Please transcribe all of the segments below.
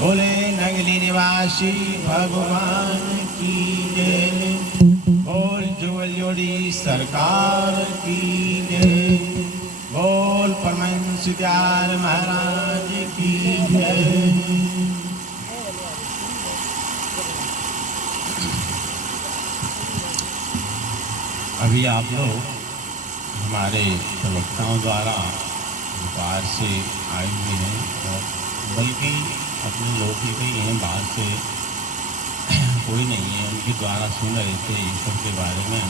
बोले नगली निवासी भगवान की जय। बोल जुगल जोड़ी सरकार की जय। बोल परमहंस दयाल महाराज की जय। अभी आप लोग हमारे प्रवक्ताओं द्वारा बाहर से आए हुए हैं, और बल्कि अपने लोग ही कई हैं, बाहर से कोई नहीं है। उनके द्वारा सुन रहे थे ईश्वर के बारे में।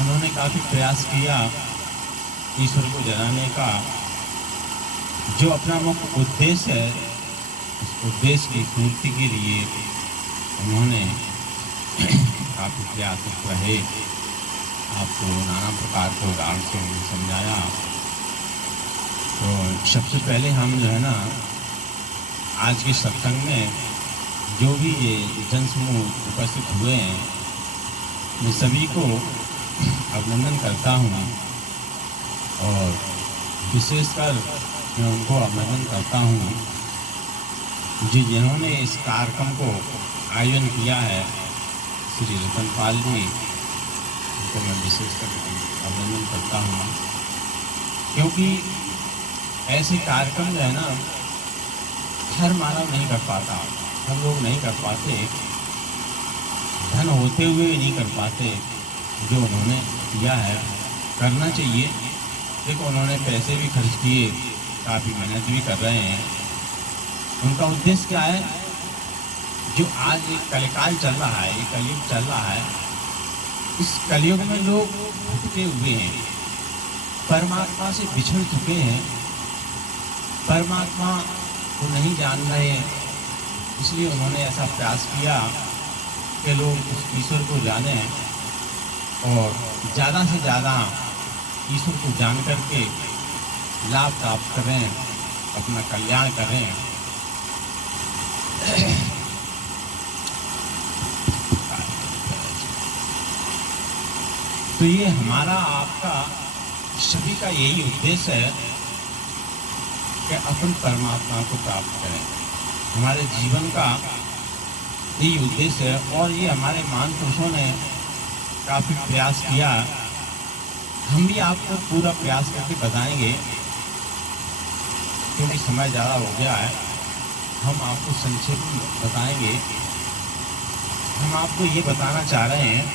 उन्होंने काफ़ी प्रयास किया ईश्वर को जनाने का। जो अपना मुख्य उद्देश्य है, उस उद्देश्य की पूर्ति के लिए उन्होंने काफ़ी प्रयासित रहे। आपको नाना प्रकार के उदाहरण से उन्होंने समझाया। तो सबसे पहले हम जो है ना, आज के सत्संग में जो भी ये जनसमूह उपस्थित हुए हैं, मैं सभी को अभिनंदन करता हूँ, और विशेषकर मैं उनको अभिनंदन करता हूँ जिन्होंने इस कार्यक्रम को आयोजन किया है। श्री रतनपाल जी को मैं विशेषकर अभिनंदन करता हूँ, क्योंकि ऐसे कार्यक्रम जो है ना, हर मानव नहीं कर पाता, हम लोग नहीं कर पाते, धन होते हुए भी नहीं कर पाते। जो उन्होंने किया है, करना चाहिए। देखो, उन्होंने पैसे भी खर्च किए, काफ़ी मेहनत भी कर रहे हैं। उनका उद्देश्य क्या है? जो आज कलिकाल चल रहा है, कलयुग चल रहा है, इस कलयुग में लोग भटके हुए हैं, परमात्मा से बिछड़ चुके हैं, परमात्मा को नहीं जान रहे हैं। इसलिए उन्होंने ऐसा प्रयास किया कि लोग उस ईश्वर को जानें, और ज़्यादा से ज़्यादा ईश्वर को जान करके लाभ प्राप्त करें, अपना कल्याण करें। तो ये हमारा, आपका, सभी का यही उद्देश्य है कि अपन परमात्मा को प्राप्त करें। हमारे जीवन का यही उद्देश्य है, और ये हमारे महापुरुषों ने काफ़ी प्रयास किया। हम भी आपको पूरा प्रयास करके बताएंगे, क्योंकि समय ज़्यादा हो गया है। हम आपको संक्षेप में बताएंगे। हम आपको ये बताना चाह रहे हैं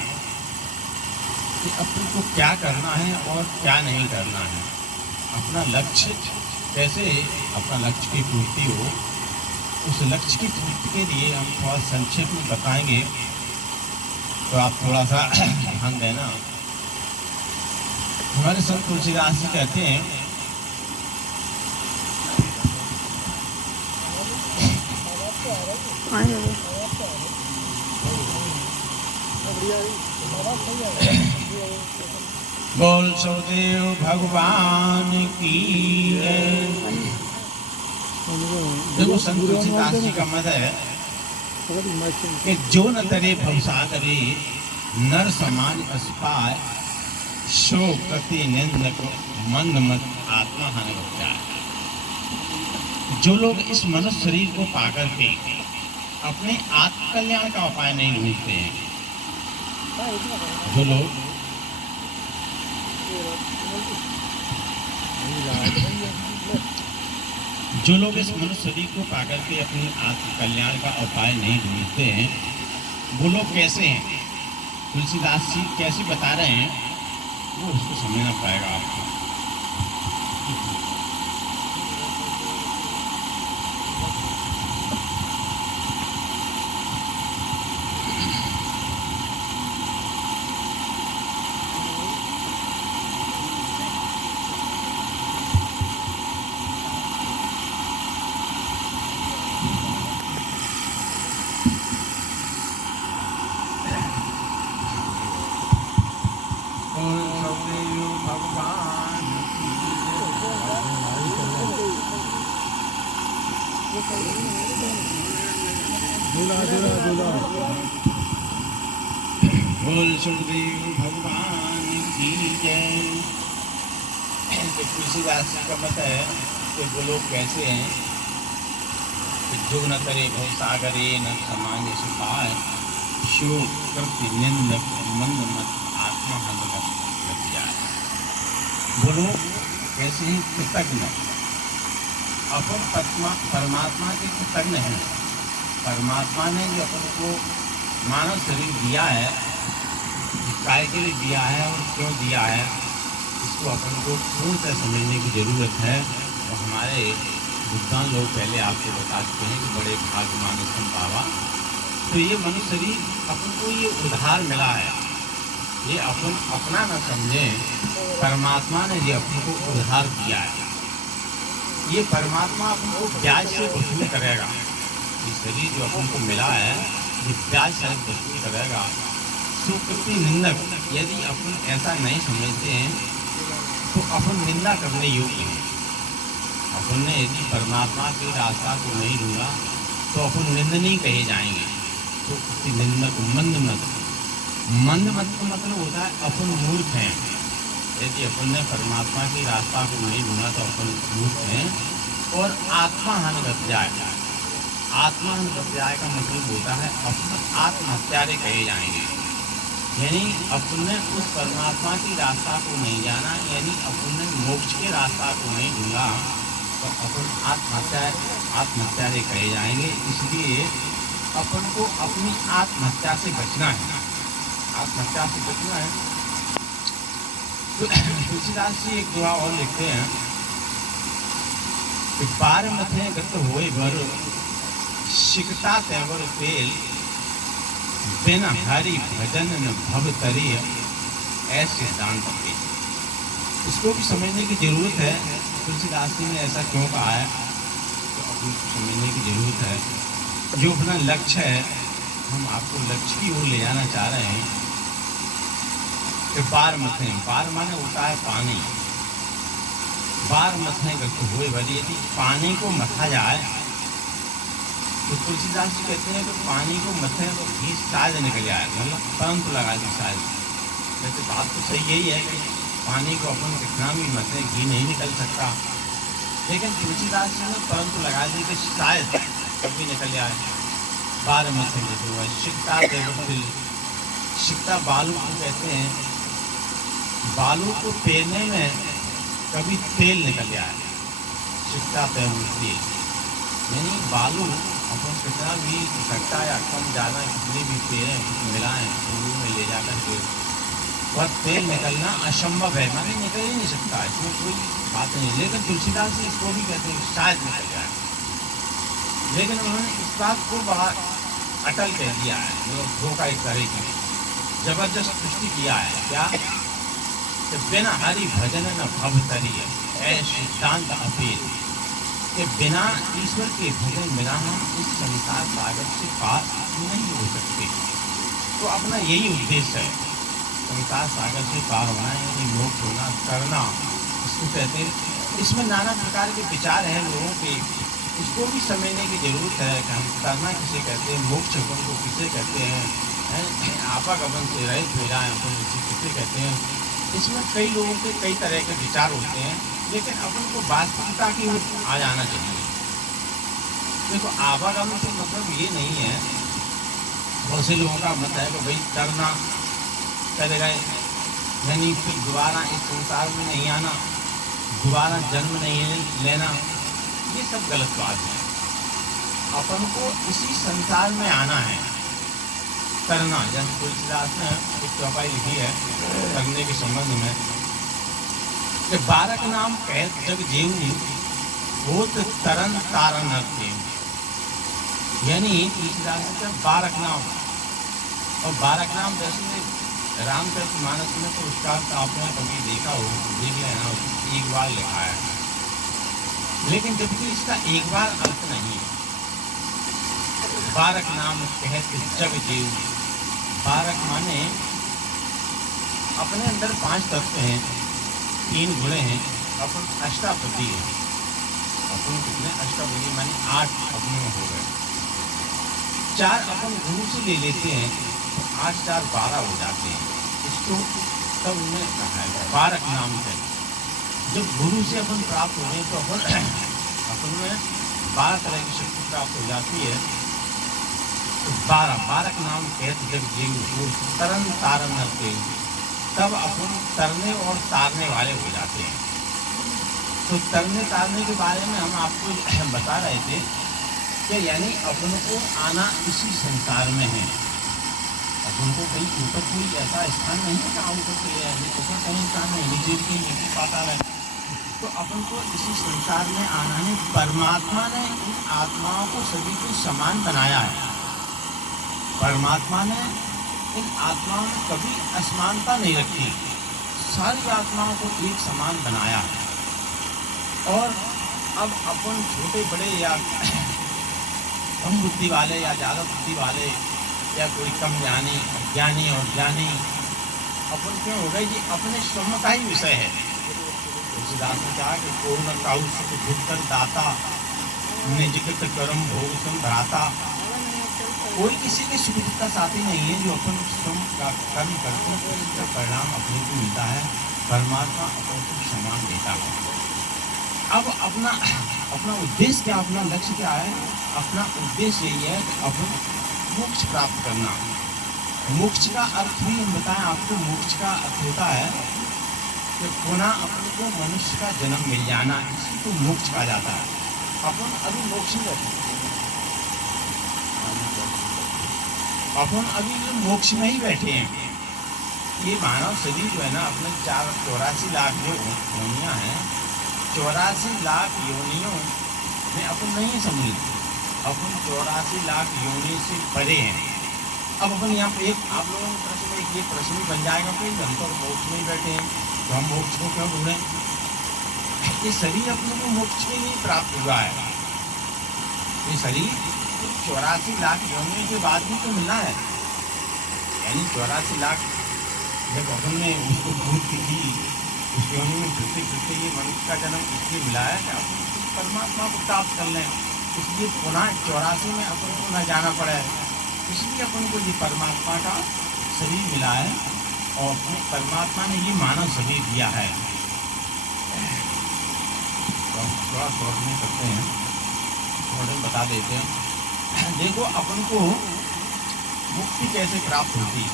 कि अपन को क्या करना है और क्या नहीं करना है। अपना लक्ष्य कैसे, अपना लक्ष्य की पूर्ति हो, उस लक्ष्य की पूर्ति के लिए हम थोड़ा संक्षेप में बताएंगे। तो आप थोड़ा सा ध्यान देना। हमारे संत तुलसीदास जी कहते हैं, बोल सौदेव भगवान की जय। देखो, संत तुलसीदास जी का मत है कि जो न तरे भवसागरे नर समाज अस्पाय, शो प्रति निंदक मंद मत आत्मा हानि जाए। जो लोग इस मनुष्य शरीर को पाकर के अपने आत्म कल्याण का उपाय नहीं ढूंढते हैं, जो लोग इस मनुष्य शरीर को पाकर के अपने आत्म कल्याण का उपाय नहीं ढूंढते हैं, वो लोग कैसे हैं? तुलसीदास जी कैसे बता रहे हैं, वो उसको समझना पड़ेगा आपको। बोल सुखदेव भगवान की जय। तुलसीदास जी का मत है कि वो लोग कैसे हैं जो न करे भव सागरे न समान्य सुखाय शिव कृति निंद मंद मत आत्मा हंदगत लग जाए। बोलो कैसे ही कृतज्ञ अपन परमात्मा के कृतज्ञ हैं। परमात्मा ने जो अपन को मानव शरीर दिया है, काय के लिए दिया है और क्यों दिया है, इसको अपन को पूर्णतः समझने की जरूरत है। और हमारे बुद्धान लोग पहले आपको बता चुके हैं कि बड़े भाग्यवान संभावा। तो ये मनुष्य शरीर अपन को ये उधार मिला है, ये अपन अपना न समझें, परमात्मा ने ये अपन को उधार दिया है। ये परमात्मा अपन को ब्याज से वसूल करेगा। ये शरीर जो अपन को मिला है ये ब्याज से वसूल करेगा। सुकृति निंदक, यदि अपन ऐसा नहीं समझते हैं तो अपन निंदा करने योग्य हैं। अपन ने यदि परमात्मा के रास्ता को नहीं ढूंढा तो अपन निंदनीय कहे जाएंगे। सुकृति निंदक मंद मत का मतलब होता है अपन मूर्ख हैं। यदि अपन ने परमात्मा के रास्ता को नहीं ढूंढा तो अपन मूर्ख हैं। और आत्माहन गत जाए, आत्माहन गत जाए का मतलब होता है अपन आत्महत्यारे कहे जाएंगे। यानी अपन ने उस परमात्मा की रास्ता को नहीं जाना, यानी अपन ने मोक्ष के रास्ता को नहीं ढूंढा तो अपन आत्महत्यारे कहे जाएंगे। इसलिए अपन को अपनी आत्महत्या से बचना है, आत्महत्या से बचना है। तो तुलसीदास जी एक दुआ और लिखते हैं कि पार मथे गत होए भर शिकता तैवर तेल बिना हरि भजन न भव तरी ऐसे दान करते। इसको भी समझने की जरूरत है। तुलसीदास जी ने ऐसा क्यों कहा है तो अपने समझने की जरूरत है। जो अपना लक्ष्य है, हम आपको लक्ष्य की ओर ले जाना चाह रहे हैं। कि बार मथे, बार माने होता है पानी, बार मथे गत होए भरी, यदि पानी को मथा जाए तो तुलसीदास जी कहते हैं कि पानी को मथे तो घी शायद निकल जाए, मतलब परंतु लगा दी शायद। वैसे बात तो सही यही है कि पानी को अपन कितना भी मथे घी नहीं निकल सकता, लेकिन तुलसीदास जी ने परंतु लगा दी कि शायद कभी निकल जाए। बार मथे गत हुआ शिकता देवतिल, शिकता बालू को कहते हैं। बालू को पेरने में कभी तेल निकल जाए, शिकता तेल, यानी बालू अपन कितना भी इकट्ठा या कम ज़्यादा कितने भी पेरें मिलाएं चूल्हे में ले जाकर के वह तेल निकलना असंभव है, माने निकल ही नहीं सकता, इसमें कोई बात नहीं। लेकिन तुलसीदास जी इसको भी कहते हैं शायद निकल जाए, लेकिन उन्होंने इस बात को बहुत अटल कह दिया है, मतलब धोखा एक तरह की जबरदस्त पुष्टि किया है। क्या कि बिना हरि भजन न भव तरी ऐ सिद्धांत अपील, कि बिना ईश्वर के भजन बिना हम इस संसार सागर से पार नहीं हो सकते। तो अपना यही उद्देश्य है, संसार सागर से पार होना, यानी मोक्ष होना, करना, इसको कहते हैं। इसमें नाना प्रकार के विचार हैं लोगों के, इसको भी समझने की जरूरत है कि हम करना किसे कहते हैं, मोक्ष अपन को किसे कहते हैं, आपागमन से रहित हो जाए अपन किसे कहते हैं। इसमें कई लोगों के कई तरह के विचार होते हैं, लेकिन अपन को वास्तविकता की ओर आ जाना चाहिए। देखो आवागमन का मतलब ये नहीं है, बहुत से लोगों का मत है कि भाई करना चले गए, यानी फिर दोबारा इस संसार में नहीं आना, दोबारा जन्म नहीं लेना, ये सब गलत बात है। अपन को इसी संसार में आना है, करना। जैसे तुलसीदास ने एक चौपाई लिखी है करने के संबंध में कि बारक नाम कह जग जेऊ होत तरन तारन अर्थे, यानी तुलसीदास का बारक नाम। और बारक नाम जैसे रामचरितमानस में तो उसका आपने कभी देखा हो, देख लेना, एक बार लिखा है, लेकिन जबकि इसका एक बार अर्थ नहीं है। बारक नाम कहत जग जेऊ, बारक माने अपने अंदर 5 तत्व हैं, 3 गुणे हैं, अपन अष्टापदी है। अपन कितने अष्टापदी माने 8 अपने में हो गए, 4 अपन गुरु से ले लेते हैं तो 8 4 12 हो जाते हैं। इसको तब उन्होंने कहा है बारक नाम से। जब गुरु से अपन प्राप्त हो गए तो अपन में 12 तरह की शक्ति प्राप्त हो जाती है। तो 12 का नाम कहते जब ये तरन तारन नरते, तब अपन तरने और तारने वाले हो जाते हैं। तो तरने तारने के बारे में हम आपको बता रहे थे कि यानी अपन को आना इसी संसार में है। अपन को कहीं ऊपर कोई ऐसा स्थान नहीं है जहाँ ऊपर चले जाए, ऊपर कहीं स्थान नहीं, नीचे की नीचे पाताल है। तो अपन को इसी संसार में आना है। परमात्मा ने इन आत्माओं को सभी को समान बनाया है। परमात्मा ने इन आत्माओं में कभी असमानता नहीं रखी, सारी आत्माओं को एक समान बनाया है। और अब अपन छोटे बड़े या कम बुद्धि वाले या ज़्यादा बुद्धि वाले या कोई कम ज्ञानी, ज्ञानी और ज्ञानी, अपन क्यों हो गए? ये अपने श्रम का ही विषय है। तुलसीदास ने कहा कि पूर्ण काउ सुख भुगतन दाता, निजगत कर्म भोग संभ्राता। कोई किसी के सुख दुख का साथी नहीं है। जो अपन श्रम का कर्म करते हैं उसका परिणाम अपने को मिलता है। परमात्मा अपन को समान देता है। अब अपना उद्देश्य क्या, अपना लक्ष्य क्या है? अपना उद्देश्य यही है कि अपन मोक्ष प्राप्त करना। मोक्ष का अर्थ भी हम बताएं आपको। मोक्ष का अर्थ होता है कि पुनः अपन को मनुष्य का जन्म मिल जाना, इसी को मोक्ष कहा जाता है। अपन अभी मोक्ष में बैठे, अपन अभी ये मोक्ष में ही बैठे हैं। ये मानव शरीर जो है ना, अपने 84 लाख जो योनियाँ हैं, 84 लाख योनियों में अपन नहीं समझ, अपन 84 लाख योनि से परे हैं। अब अपन यहाँ पे एक आप लोगों के प्रश्न में ये प्रश्न बन जाएगा कि हम तो मोक्ष में ही बैठे हैं, तो हम मोक्ष को क्यों ढूंढें? ये शरीर अपने को मोक्ष में नहीं प्राप्त हुआ है। ये शरीर 84 लाख योनियों के बाद भी तो मिला है। यानी 84 लाख जब अपन ने उसको भूत की उस योनि में फिरते फिरते ये मनुष्य का जन्म इसलिए मिला है कि अपन परमात्मा को प्राप्त कर लें। इसलिए पुनः 84 में अपन को न जाना पड़े, इसलिए अपन को ये परमात्मा का शरीर मिला है। और परमात्मा ने ये मानव शरीर दिया है। तो हम थोड़ा शॉर्ट में करते हैं, थोड़ा बता देते हैं। देखो अपन को मुक्ति कैसे प्राप्त होती है?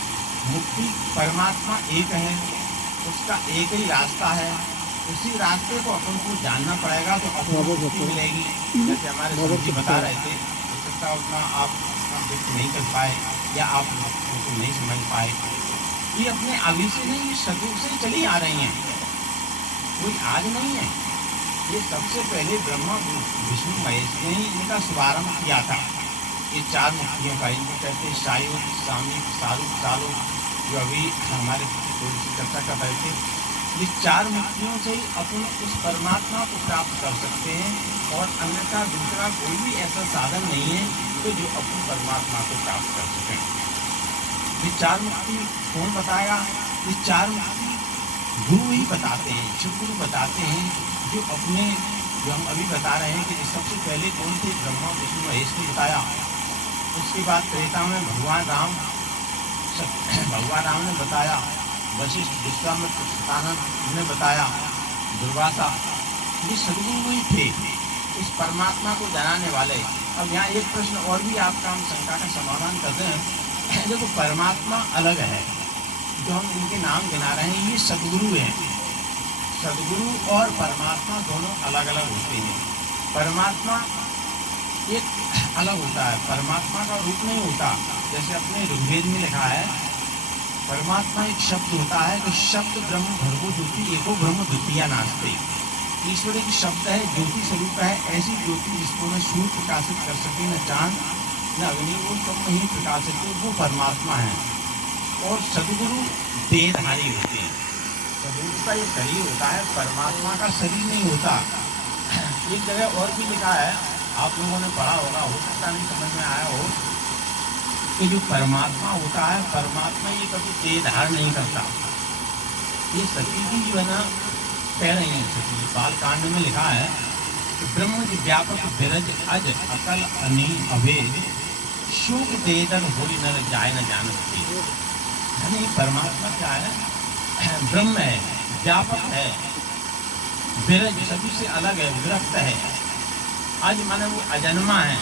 मुक्ति परमात्मा एक है, उसका एक ही रास्ता है। उसी रास्ते को अपन को जानना पड़ेगा तो अपन को मुक्ति मिलेगी। जैसे हमारे स्वामी बता रहे थे, हो सकता उतना आप व्यक्त नहीं कर पाए या आप उसको नहीं समझ पाए। ये अपने अभी से नहीं, ये सदियों से चली आ रही हैं, कोई आज नहीं है। ये सबसे पहले ब्रह्मा विष्णु महेश ने ही इनका शुभारंभ किया था। ये 4 मुक्तियों का, इनको कहते हैं शायुर, सामीप, सारूप, सालोक, जो अभी हमारे थोड़ी सी चर्चा कर रहे थे। ये 4 मुक्तियों से ही अपन उस परमात्मा को प्राप्त कर सकते हैं। और अन्यथा दूसरा कोई भी ऐसा साधन नहीं है तो जो अपन परमात्मा को प्राप्त कर सकें। ये 4 मुक्ति कौन बताएगा? ये 4 मुक्ति गुरु ही बताते हैं, सदगुरु बताते हैं। जो अपने जो हम अभी बता रहे हैं कि सबसे पहले कौन थे? ब्रह्मा विष्णु महेश ने बताया। उसके बाद त्रेता में भगवान राम ने बताया, वशिष्ठ, विश्वामित्र, सतानंद ने बताया, दुर्वासा, ये सदगुरु ही थे इस परमात्मा को जनाने वाले। अब यहाँ एक प्रश्न और भी आपका हम शंका का समाधान करते हैं। देखो परमात्मा अलग है, जो हम इनके नाम गिना रहे हैं ये सदगुरु हैं। सदगुरु और परमात्मा दोनों अलग अलग होते हैं। परमात्मा एक अलग होता है, परमात्मा का रूप नहीं होता। जैसे अपने ऋग्वेद में लिखा है, परमात्मा एक शब्द होता है कि शब्द ब्रह्म भर्गो ज्योति एको ब्रह्म द्वितीया नास्ते। ईश्वर एक शब्द है, ज्योति स्वरूप है, ऐसी ज्योति जिसको न सूर्य प्रकाशित कर सके, न चांद न अग्नि, वो सब नहीं प्रकाशित हो, वो परमात्मा है। और सदगुरु देहधारी होते हैं। सदगुरु का एक शरीर होता है, परमात्मा का शरीर नहीं होता। एक जगह और भी लिखा है, आप लोगों ने पढ़ा होगा, हो सकता नहीं समझ में आया हो, कि जो परमात्मा होता है, परमात्मा ये कभी देह धारण नहीं करता। ये सती जी जो है ना कह रही हैं, सती बाल कांड में लिखा है कि ब्रह्म व्यापक विरज अज अकल अनी अभेद शोक देदर होली नर जाय न जानती। यानी परमात्मा क्या है? ब्रह्म है, व्यापक है, विरज सभी से अलग है, विरक्त है, आज माने वो अजन्मा है,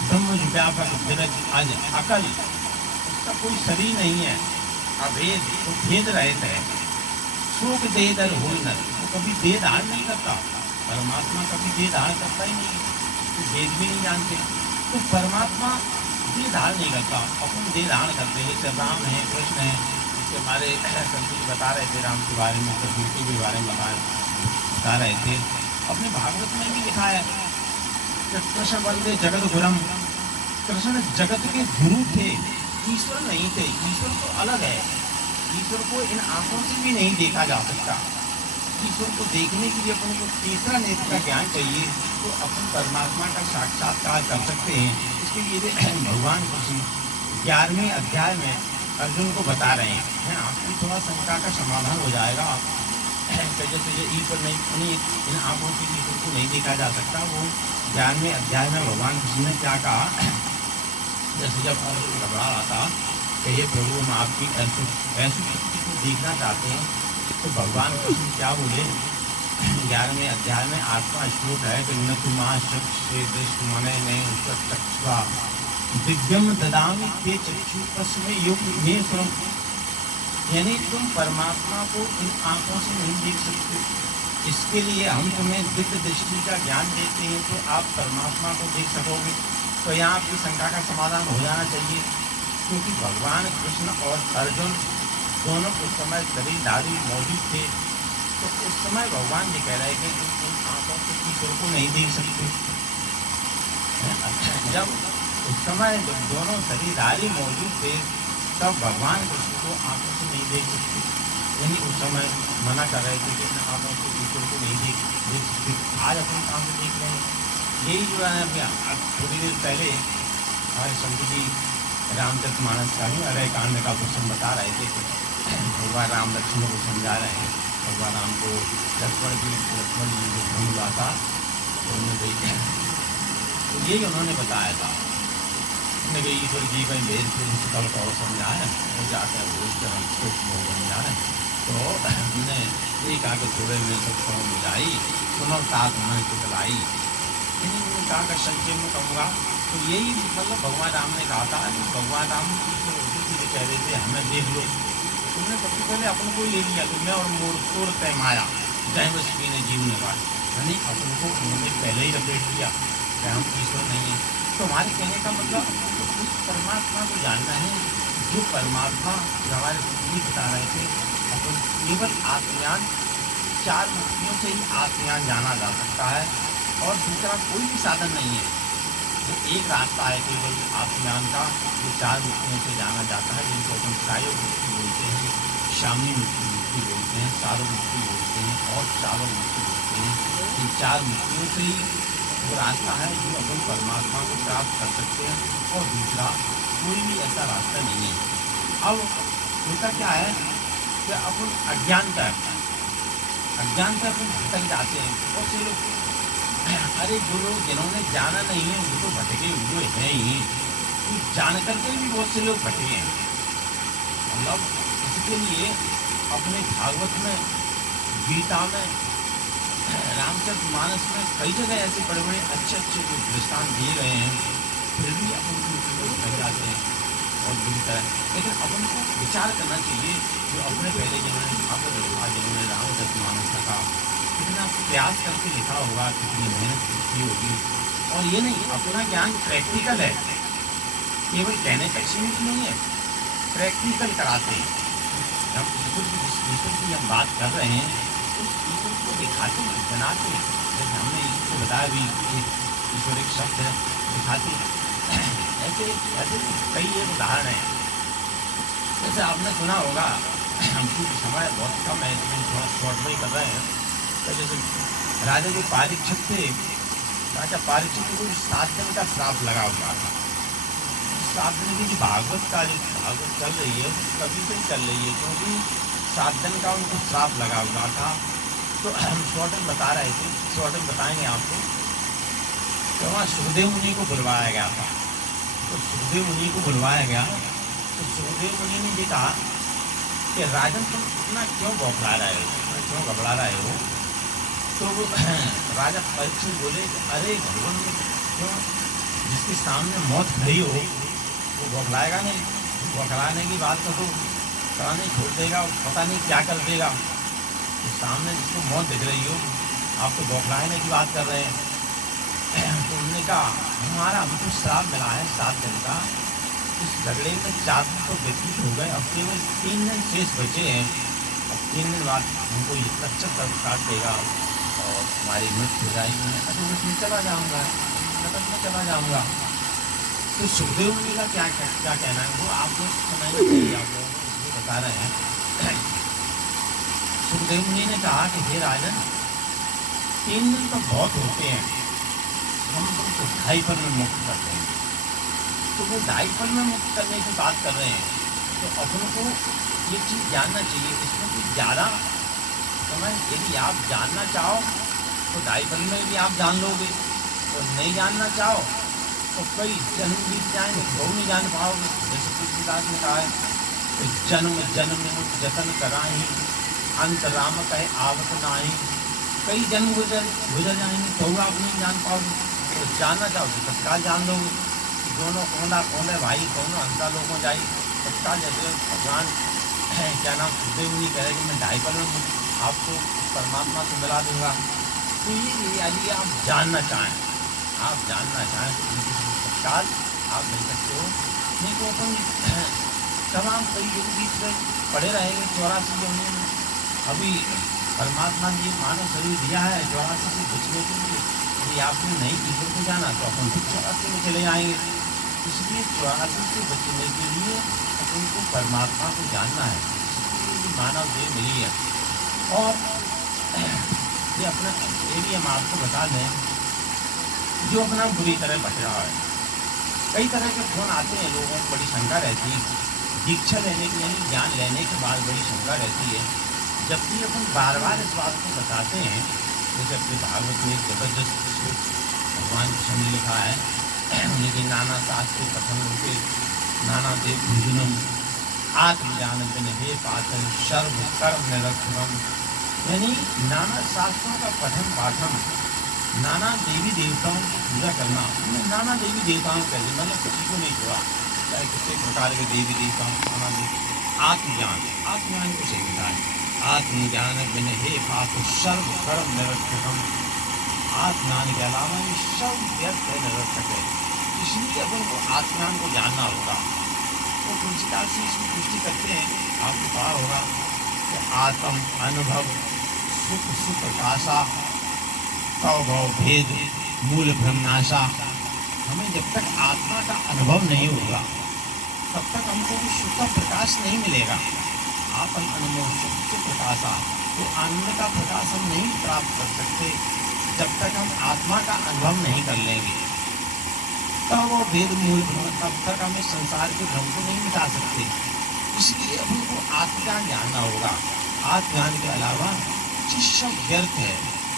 ब्रह्म व्यापक विरज अज अकल, उसका कोई शरीर नहीं है, अभेद वो भेद रहित है, शोक देह दर हो न, वो कभी देह धारण नहीं करता। परमात्मा कभी देह धारण करता ही नहीं, तो वेद भी नहीं जानते, तो परमात्मा देह धारण नहीं करता, अपन देह धारण करते हैं। जैसे राम है, कृष्ण है, जैसे हमारे संत जी बता रहे थे राम के बारे में, कृष्ण के बारे में बता रहे थे। अपने भागवत में भी लिखा है कि कृष्ण वंदे जगत गुरम, कृष्ण जगत के गुरु थे, ईश्वर नहीं थे। ईश्वर तो अलग है, ईश्वर को इन आंखों से भी नहीं देखा जा सकता। ईश्वर को देखने के लिए अपन को तीसरा नेत्र का ज्ञान चाहिए, तो अपन परमात्मा का साक्षात्कार कर सकते हैं। इसके लिए भगवान कृष्ण 11वें अध्याय में अर्जुन को बता रहे हैं, आपकी थोड़ा शंका का समाधान हो जाएगा। जैसे ये ईश्वर नहीं, इन आंखों से ईश्वर को नहीं देखा जा सकता। वो 11वें अध्याय में भगवान कृष्ण ने क्या कहा, जैसे जब अर्जुन घबरा रहा था कि ये प्रभु हम आपकी ऐसी को देखना चाहते हैं, तो भगवान कृष्ण क्या बोले, 11वें अध्याय में 8वां श्लोक है कि न तुमा से दृष्टि मने ने चक्षुआ दिव्यम ददामी ते चक्षु तस्मै योग में स्वयं, यानी तुम परमात्मा को इन आंखों से नहीं देख सकते, इसके लिए हम तुम्हें दिव्य दृष्टि का ज्ञान देते हैं, तो आप परमात्मा को देख सकोगे। तो यहाँ आपकी शंका का समाधान हो जाना चाहिए, क्योंकि भगवान कृष्ण और अर्जुन दोनों उस समय शरीरधारी मौजूद थे। तो उस समय भगवान जी कह रहे थे कि इन आंखों से ईश्वर को नहीं देख सकते। जब उस समय जब दोनों शरीरधारी मौजूद थे, तब भगवान कृष्ण को आंखों से नहीं देख सकते, यानी उस समय मना कर रहे थे कि इन आंखों से ईश्वर को नहीं देख सकते। आज अपन काम से देख रहे हैं। यही जो है अभी थोड़ी देर पहले हमारे संत जी रामचरितमानस का ही अरय कांड का प्रसंग बता रहे थे कि भगवान राम लक्ष्मण को समझा रहे हैं। भगवान राम को लक्ष्मण जी को भूल हुआ था, तो यही उन्होंने बताया था। उन्होंने ईश्वर जी का भेद फिर कल को समझाया, वो जाकर हमको समझा रहे। तो हमने यही कहा कि थोड़े में सब मिलाई सुनो साथ मन चुटलाई, इन्हीं कहा कि संक्षेप में कहूँगा। तो यही मतलब भगवान राम ने कहा था कि भगवान राम की कह रहे थे हमें देख लो, तुमने सबसे पहले अपन को ले लिया, तुमने और मोर तय माया जय बस ने जीव ने बात, यानी अपन को उन्होंने पहले ही लपेट दिया कि हम ईश्वर नहीं है। तो हमारे कहने का मतलब उस परमात्मा को जानना है जो परमात्मा हमारे पृथ्वी बता रहे थे। अपन केवल आत्मज्ञान, 4 मुक्तियों से ही आत्मज्ञान जाना जा सकता है, और दूसरा कोई भी साधन नहीं है। वो एक रास्ता है केवल आत्मज्ञान का, जो 4 मुक्तियों से जाना जाता है, जिनको अपन त्रायो मुक्ति बोलते हैं, शामी मुक्ति बोलते हैं, सारो मुक्ति बोलते हैं और चारो मुक्ति बोलते हैं। इन 4 मुक्तियों से ही वो रास्ता है जो अपन परमात्मा को प्राप्त कर सकते हैं, और दूसरा कोई भी ऐसा रास्ता नहीं है। अब होता क्या है कि अपन अज्ञानता अपन भटक जाते हैं। बहुत से लोग, अरे जो लोग जिन्होंने जाना नहीं है वो तो भटके हुए हैं ही, तो जान करके भी बहुत से लोग भटके हैं। मतलब इसके लिए अपने भागवत में, गीता में, रामचरितमानस में कई जगह ऐसे बड़े बड़े अच्छे जो दृष्टांत दिए गए हैं, फिर भी अपन उनको भटक जाते हैं और बुरी तरह। लेकिन अपन को विचार करना चाहिए, जो अपने पहले जिन्होंने भागवत लिखा, जिन्होंने रामचरितमानस लिखा, कितना प्रयास करके लिखा होगा, कितनी मेहनत की होगी। और ये नहीं, अपना ज्ञान प्रैक्टिकल है, केवल कहने का सीमित नहीं है, प्रैक्टिकल कराते हैं। हम ईश्वर की हम बात कर रहे हैं, उस ईश्वर को दिखाते हैं, बनाते हैं। जैसे हमने ईश्वर को बताया भी, ईश्वर एक शब्द है, दिखाते हैं। ऐसे ऐसे कई एक उदाहरण हैं। जैसे आपने सुना होगा, क्योंकि समय बहुत कम है लेकिन थोड़ा शॉर्ट में ही कर रहे हैं। तो जैसे राजा जो परीक्षित थे, राजा परीक्षित को 7 दिन का श्राप लगा हुआ था। 7 दिन की भागवत का जो भागवत चल रही है वो कभी से चल रही है, क्योंकि 7 दिन का उनको श्राप लगा हुआ था। तो हम शॉर्ट में बता रहे थे, शॉर्ट में बताएंगे आपको। तो वहाँ सुखदेव मुनि को बुलवाया गया था। तो सुखदेव मुनि को बुलवाया गया, तो सुखदेव मुनि ने ये कहा कि राजन तुम इतना क्यों बौखला रहे हो, क्यों घबरा रहे हो? तो वो राजा परीक्षित बोले कि अरे भगवान, क्यों जिसके सामने मौत खड़ी हो वो बौखलाएगा नहीं? बौखलाने की बात तो कराने छोड़ देगा, पता नहीं क्या कर देगा। तो सामने जिसको मौत दिख रही हो, आप तो बौखलाने की बात कर रहे हैं। तो उन्होंने कहा हमारा हमको श्राप मिला है 7 दिन का, इस झगड़े में 4 दिन तो व्यतीत हो गए, अब केवल 3 दिन शेष बचे हैं। अब 3 दिन बाद हमको ये तक्षक काट देगा और हमारी मृत्यु हो जाएगी। मैं तो उसमें चला जाऊँगा, नरक में चला जाऊँगा। तो सुखदेव मुनि का क्या क्या कहना है वो आप लोग समझना चाहिए, आप लोगों को इसलिए बता रहे हैं। सुखदेव मुनि ने कहा कि हे राजन, 3 दिन तो बहुत होते हैं, हम तुमको 2.5 पल में मुक्त कर देंगे। तो वो 2.5 पल में मुक्त करने की बात कर रहे हैं, तो अपन को ये चीज़ जानना चाहिए। इसमें कोई ज़्यादा समय, यदि आप जानना चाहो तो 2.5 पल में भी आप जान लोगे, और नहीं जानना चाहो तो कई जन्म बीत जाएंगे तो नहीं जान पाओगे। जैसे तुलसीदास ने कहा है कि जन्म जन्म जतन कराही, अंत राम कहे आवत नाही। कई जन्म गुजर जाएंगे तो आप नहीं जान पाओगे। तो जानना चाहो तो तत्काल जान लोगे। दोनों कौन भाई दोनों अंता लोगों जाई तत्काल। जैसे भगवान क्या नाम सुखदेव मुनि कह रहे कि मैं 2.5 पल में आपको परमात्मा से मिला दूंगा। तो ये यदि आप जानना चाहें तो तत्काल आप मिल सकते हो। नहीं तो अपन तमाम कई युग बीत गए, पड़े रहेंगे 84 योनि में। अभी परमात्मा ने ये मानव शरीर दिया है 84 से बचने के लिए। यदि आपने नहीं ईश्वर को जाना तो अपन फिर 84 में चले जाएंगे। इसलिए 84 से बचने के लिए अपन को परमात्मा को जानना है। इसलिए मानव देह मिली है। और ये अपना ये भी हम आपको बता दें, जो अपना बुरी तरह बच रहा है, कई तरह के फोन आते हैं, लोगों को बड़ी शंका रहती है। दीक्षा लेने के यानी ज्ञान लेने के बाद बड़ी शंका रहती है। जबकि अपन बार बार इस बात को बताते हैं, जैसे अपने भागवत में जबरदस्त भगवान कृष्ण ने लिखा है उनके नाना शास्त्र कथन होते नाना देव भुजनम आत्मज्ञान बिन हे पाचन सर्व कर्म निरक्षरम। यानी नाना शास्त्रों का पठन पाठन, नाना देवी देवताओं की पूजा करना। उन्हें नाना देवी देवताओं कह दिया, मतलब किसी को नहीं छोड़ा, चाहे किसी प्रकार के देवी देवताओं को नाना देवी। आत्मज्ञान को सही बताए। आत्मज्ञान बिन हे पाप सर्व कर्म निरक्षकम। आत्मज्ञान के अलावा ये सब व्यर्थ है, निरर्थक है। इसलिए अपन को आत्मज्ञान को जानना होगा। तो तुलसीदास जी इसकी पुष्टि करते हैं, आपको पता होगा कि आत्म अनुभव सुख सुख प्रकाशा तव भव भेद मूल ब्रह्मनाशा। हमें जब तक आत्मा का अनुभव नहीं होगा तब तक हमको सुख का प्रकाश नहीं मिलेगा। आत्म अनुभव सुख प्रकाशा, तो आनंद का प्रकाश हम नहीं प्राप्त कर सकते जब तक हम आत्मा का अनुभव नहीं कर लेंगे। तब वो भेद मूल ब्रह्म, तब तक हमें संसार के भ्रम को नहीं मिटा सकते। इसलिए अपन को आत्मज्ञान जानना होगा। आत्मज्ञान के अलावा शिष्य व्यर्थ है।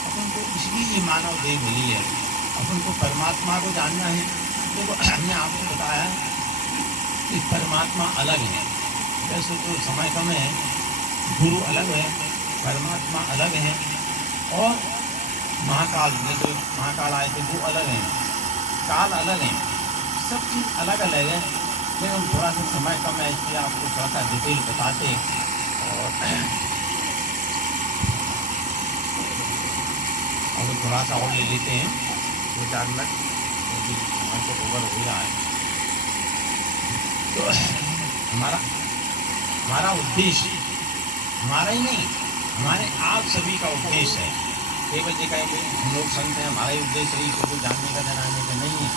अपन को इसलिए ये मानव देह मिली है, अपन को परमात्मा को जानना है। देखो हमने आपको बताया कि परमात्मा अलग है। वैसे तो समय कम है, गुरु अलग है, परमात्मा अलग है, और महाकाल में जो महाकाल आए थे वो अलग हैं, काल अलग हैं, सब चीज़ अलग अलग है। लेकिन थोड़ा सा समय कम है इसलिए आपको थोड़ा सा डिटेल बताते। और थोड़ा सा और ले लेते हैं 2-4 मिनट, क्योंकि समय तो ओवर हो रहा है। तो हमारा उद्देश्य, हमारा ही नहीं, हमारे आप सभी का उद्देश्य है। केवल ये कहेंगे हम लोग संत हैं, हमारा ही उद्देश्य है ईश्वर को जानने का जनाने का नहीं है।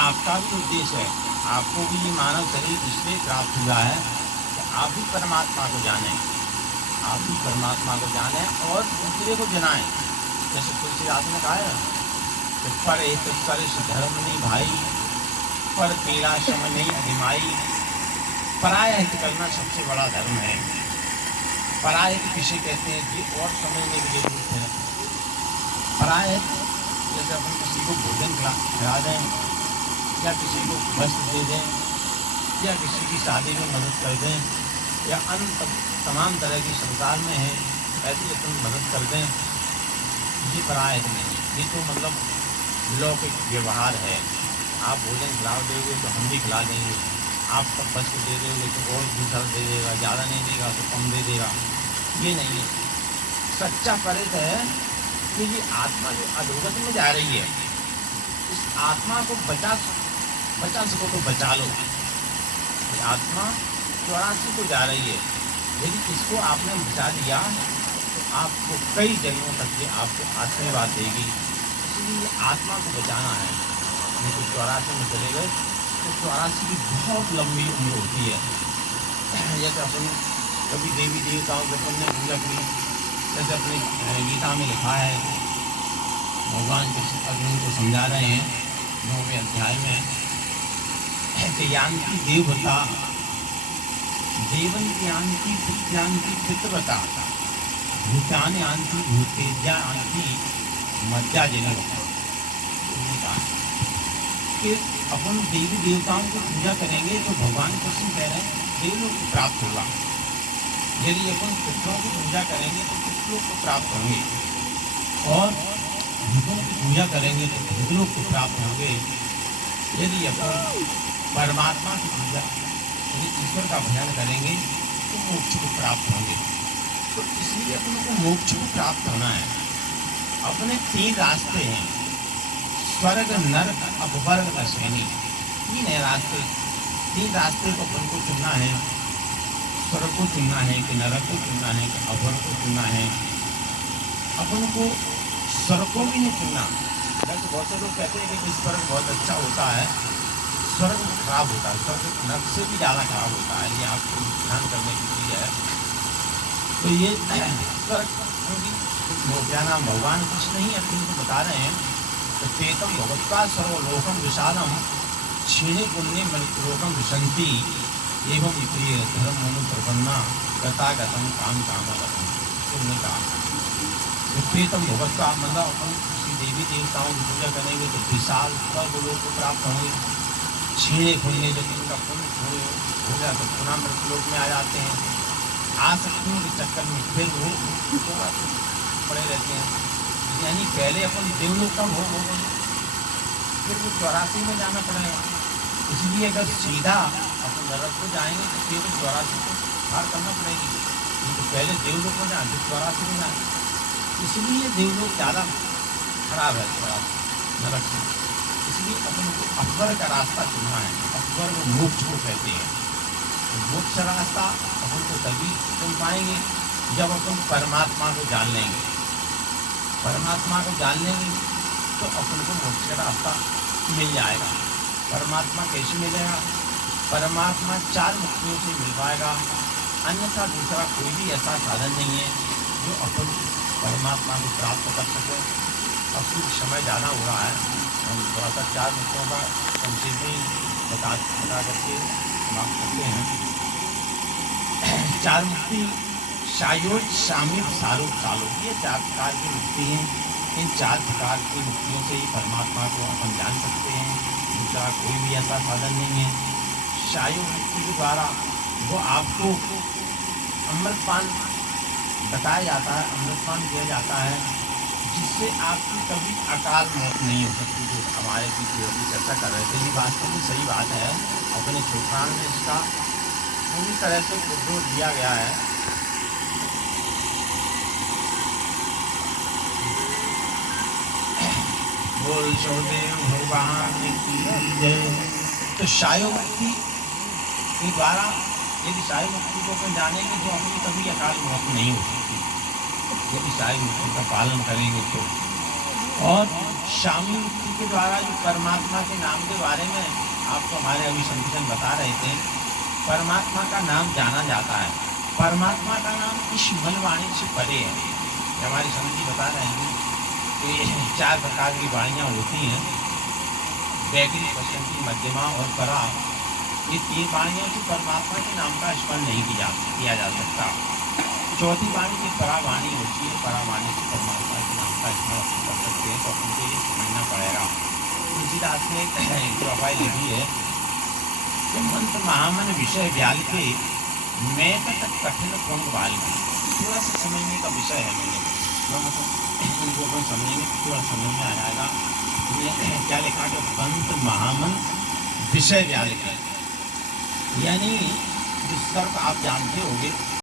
आपका भी उद्देश्य है। आपको भी ये मानव शरीर इसलिए प्राप्त हुआ है कि आप भी परमात्मा को जानें, आप भी परमात्मा को जानें और दूसरे को जनाएं। जैसे तुलसीदास ने कहा है कि पर एक सरिष धर्म नहीं भाई, पर पीड़ा श्रम नहीं अधिमाई। पराय हित करना सबसे बड़ा धर्म है। पराय हित किसे कहते हैं कि और समझने की जरूरत है। पराय हित जैसे अपन किसी को भोजन खिला दें, या किसी को वस्त्र दे दें, या किसी की शादी में मदद कर दें, या अन्य तमाम तरह की संसार में है ऐसी अपन मदद कर दें, ये परायत नहीं, ये तो मतलब लौकिक व्यवहार है। आप भोजन खिला दोगे तो हम भी खिला देंगे, आप सब बच के दे दोगे तो और दूसरा दे देगा, ज़्यादा नहीं देगा तो कम दे देगा, ये नहीं है। सच्चा परित है कि ये आत्मा जो अधोगति में जा रही है, इस आत्मा को बचा सको तो बचा लो। ये आत्मा 84 को जा रही है, यदि इसको आपने बचा लिया तो आपको कई जन्मों तक ये आपको आशीर्वाद देगी। इसलिए ये आत्मा को बचाना है। नहीं तो 84 में चले गए तो 84 की बहुत लंबी उम्र होती है। जैसे अपन कभी देवी देवताओं के अपन ने पूजा की, जैसे अपने गीता में लिखा है, भगवान कृष्ण अर्जुन को समझा रहे हैं 9वें अध्याय में कि यान्ति देवता देवन ज्ञान्ति विज्ञान्ति पितृवता भूतान आंति भूतेजा आंति मध्या जन कि अपन देवी देवताओं की पूजा करेंगे तो भगवान कृष्ण कह रहे हैं देवलोक को प्राप्त होगा। यदि अपन पितरों की पूजा करेंगे तो पितरों को प्राप्त होंगे, और भूतों की पूजा करेंगे तो भूतलोक को प्राप्त होंगे। यदि अपन परमात्मा की पूजा यदि ईश्वर का भजन करेंगे तो मोक्ष को प्राप्त होंगे। तो इसलिए अपन को मोक्ष को प्राप्त होना है। अपने 3 रास्ते हैं, स्वर्ग नरक अपवर्ग अश्विनी, 3 है रास्ते। 3 रास्ते को अपन को चुनना है, स्वर्ग को चुनना है कि नरक को चुनना है कि अपवर्ग को चुनना है। अपन को स्वर्ग को भी नहीं चुनना। जैसे बहुत से लोग कहते हैं कि स्वर्ग बहुत अच्छा होता है, स्वर्ग खराब होता है, स्वर्ग नरक से भी ज़्यादा खराब होता है। ये आपको ध्यान करने की चीज़ है। तो ये स्वर्ग क्योंकि क्या नाम भगवान कृष्ण ही अपने को बता रहे हैं तो चेतम भगवत्ता सर्वलोकम विशालम क्षीणे पुण्य मलिलोकम विशंति एवं प्रिय धर्म मनु प्रपन्ना गतागतम काम कामगतम। तुमने कहा चेतम भगवत्ता मतलब अपन किसी देवी देवताओं की पूजा करेंगे तो विशाल स्वर्ग लोक को प्राप्त होंगे। छीणे पुण्य यदि उनका पुण्य हो जाए तो पुनः मृत्युलोक में आ जाते हैं। आसक्तियों के चक्कर में फिर वो पड़े रहते हैं। यानी पहले अपन देवलोक का भोग हो गए, फिर वो 84 में जाना पड़ेगा। इसलिए अगर सीधा अपन नरक को जाएंगे तो फिर 84 को पार करना पड़ेगी। तो पहले देवलोक में जाए फिर 84 में जाए, इसलिए देवलोक ज़्यादा खराब है 84 नरक से। इसलिए अपन को अपवर्ग का रास्ता चुनना है। अपवर्ग मोक्ष को कहते हैं। मोक्ष रास्ता अपन को तभी चुन पाएंगे जब अपन परमात्मा को जान लेंगे। परमात्मा को जान लेंगे तो अपन को मोक्ष का रास्ता मिल जाएगा। परमात्मा कैसे मिलेगा? परमात्मा 4 मुक्तियों से मिल पाएगा, अन्यथा दूसरा कोई भी ऐसा साधन नहीं है जो अपन परमात्मा को प्राप्त कर सके। अब कुछ समय ज़्यादा हो रहा है, हम थोड़ा सा 4 मुक्तियों का संक्षेप में बता करके समाप्त करते हैं। 4 मुक्ति सायोज शामिल सारूप सालों, ये 4 प्रकार की मुक्ति हैं। इन 4 प्रकार की मुक्तियों से ही परमात्मा को अपन जान सकते हैं, दूसरा कोई भी ऐसा साधन नहीं है। सायोग मुक्ति के द्वारा वो आपको अमृतपान बताया जाता है, अमृतपान दिया जाता है, जिससे आपकी कभी अकाल मौत नहीं हो सकती। जो हमारे पीछे अभी चर्चा कर रहे थे, ये वास्तव में सही बात है। अपने छोटान में इसका पूरी तरह से जोर दिया गया है। बोल शोदेव भगवान की जय। तो सायोग मुक्ति के द्वारा यदि सायोग मुक्ति को अपन जानेंगे तो अपनी कभी अकाल मौत नहीं हो सकती, यदि सायोग मुक्ति का पालन करेंगे तो। और शामी मुक्ति के द्वारा जो परमात्मा के नाम के बारे में आपको हमारे अभी संतजन बता रहे थे, परमात्मा का नाम जाना जाता है। परमात्मा का नाम इस मनवाणी से परे है। हमारी संत जी बता रहे हैं कि 4 प्रकार की वाणियाँ होती हैं, बैगरी, बसंती, मध्यमा और परा। ये 3 वाणियों से परमात्मा के नाम का स्मरण नहीं किया जा सकता। चौथी वाणी की परावाणी होती है, परावाणी से परमात्मा के नाम का स्मरण कर सकते हैं। तो अपन को ये समझना पड़ेगा। तुलसीदास ने एक चौपाई लिखी है कि मंत्र महामन विषय व्याल के मैं तक कठिन कुंभ वाल। थोड़ा सा समझने का विषय है। मैंने इनको अपन समझेंगे, थोड़ा समझ में आ जाएगा। इन्हें क्या लिखा कि पंत महामंत्र विषय व्यालिका, यानी जो शर्त आप जानते होंगे